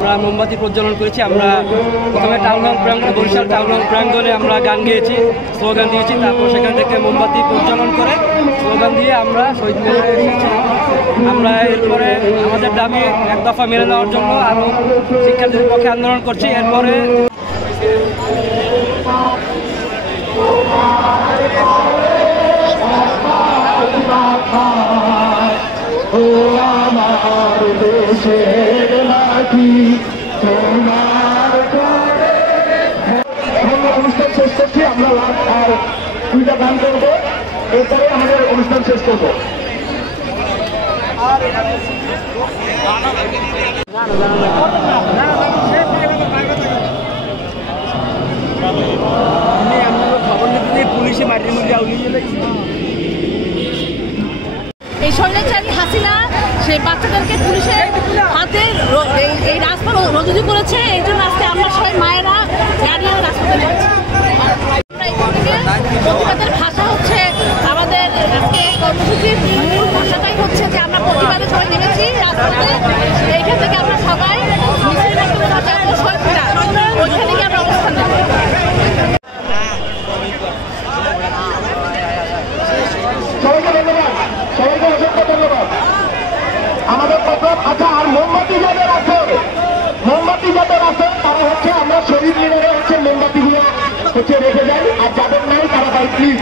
আমরা মোমবাতি প্রজ্বলন করেছি। আমরা প্রথমে টাউন হল প্রাঙ্গণ, বরিশাল টাউন হল প্রাঙ্গণে আমরা গান গেয়েছি, স্লোগান দিয়েছি। তারপর সেখান থেকে মোমবাতি প্রজ্বলন করে স্লোগান দিয়ে আমরা শহীদ মিনারে এসেছি। আমরা এরপরে আমাদের দাবি এক দফা মেনে নেওয়ার জন্য আরও শিক্ষার্থীদের পক্ষে আন্দোলন করছি। এরপরে অনুষ্ঠান শেষ করছি। আমরা আর দুইটা গান করবো, এরপরে আমাদের অনুষ্ঠান শেষ করবো। পুলিশে মাটির মধ্যে এই স্বৈরাচারী হাসিনা সেই বাচ্চাদেরকে পুলিশের হাতে এই রাজপথ রজুদি করেছে। এই জন্য আজকে আমরা সবাই মায়েরা দাঁড়িয়ে রাজপথে নেমেছি। প্রতিবাদের ভাষা হচ্ছে আমাদের আজকে কর্মসূচির মূল ভাষাটাই হচ্ছে যে আমরা প্রতিবাদে সবাই নেমেছি রাজপথে। এইখান থেকে আমরা সবাই মিছিল যাবো শহীদরা, ওইখানে গিয়ে আমরা অবস্থান নেব। সবাইকে ধন্যবাদ, সবাইকে অসংখ্য ধন্যবাদ। আমাদের প্রথম আচ্ছা, আর মোমবাতি যাদের আছে, মোমবাতি যাদের আছে তারা হচ্ছে আমরা শহীদ মিনারে হচ্ছে মোমবাতিগুলো হচ্ছে রেখে যাই, আর যাদের নাই তারা ভাই প্লিজ